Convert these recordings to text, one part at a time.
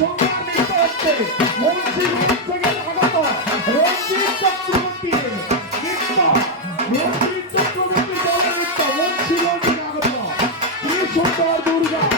মধ্যে মুন্সিগঞ্জ থেকে আগত রঞ্জিত চক্রবর্তী নৃত্য রঞ্জিত চক্রবর্তী দলের নৃত্য মুন্সিগঞ্জ আগত কি সুন্দর দুর্গা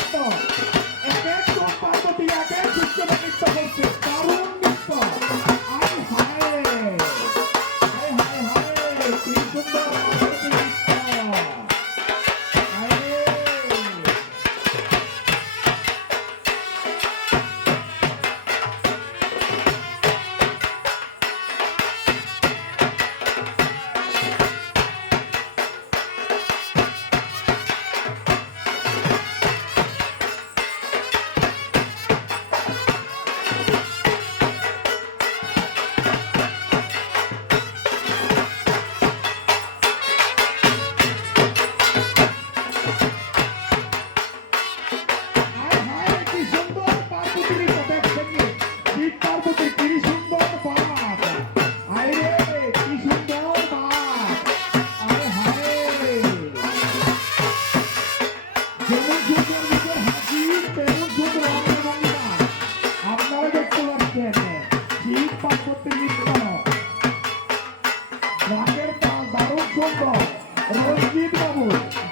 রঞ্জিত বাবু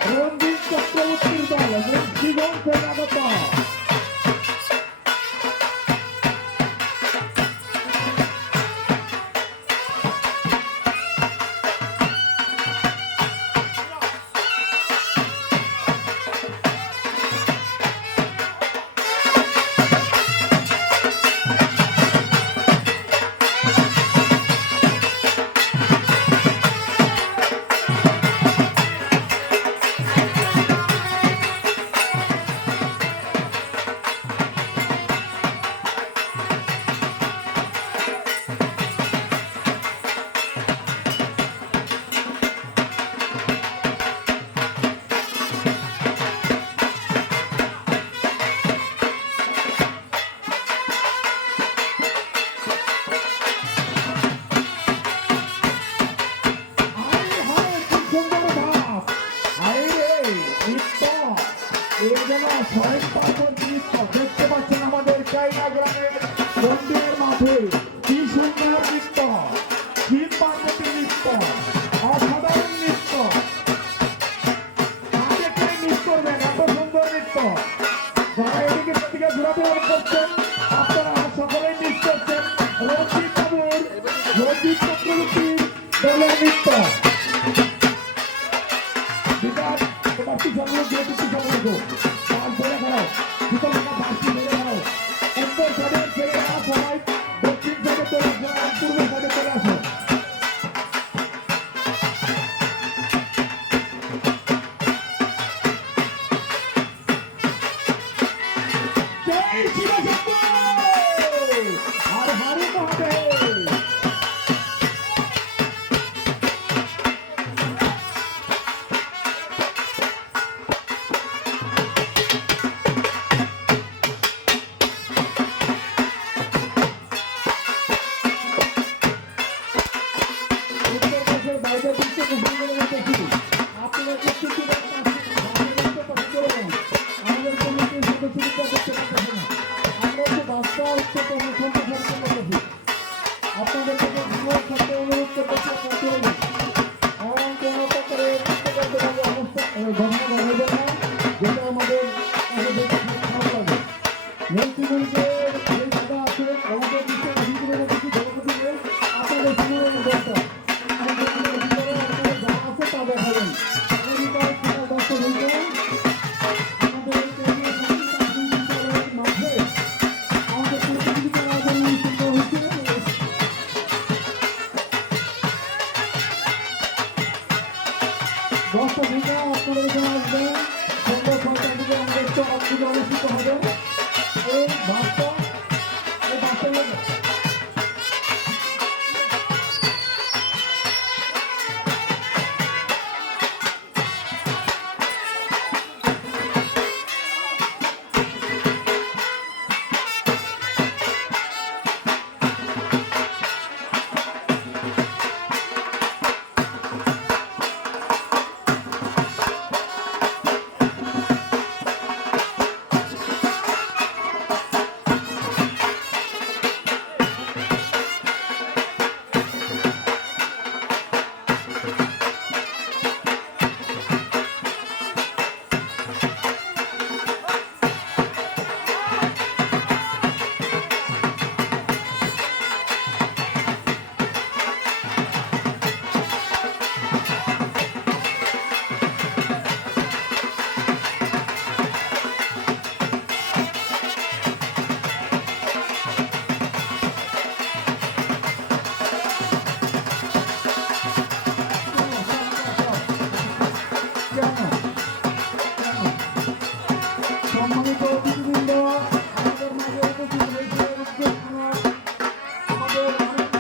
রঞ্জিত চক্রবর্তীর দল মুন্সিগঞ্জ থেকে এই যেন স্বয়ং পার্বত নৃত্য দেখতে পাচ্ছেন আমাদের চাইনা গ্রামের মন্দিরের মাঠে। কি সুন্দর নৃত্য। শিব পার্বতী নৃত্য। অসাধারণ নৃত্য। আগে কে নৃত্য করবেন এত সুন্দর নৃত্য। যারা এদিকে সেদিকে ঘোরাফেরা করছেন, আপনারা সকলেই নৃত্য করছেন রঞ্জিত বাবুর রঞ্জিত চক্রবর্তীর দলের নৃত্য। পিছনে যেহেতু পিছনে রেখো পাঁচ ধরে খারাপ পিছনে থাকা পাঁচটি ধরে খারাপ উত্তর সাইডের ছেলেরা সবাই দক্ষিণ সাইডে চলে আসো আর পূর্ব সাইডে চলে আসো। শম্ভু হর হর মহাদেব! দশটা থেকে আপনারা এখানে আসবেন সন্ধ্যা ছয়টার দিকে আমাদের একটা অনুষ্ঠিত হবে এই ভাতটা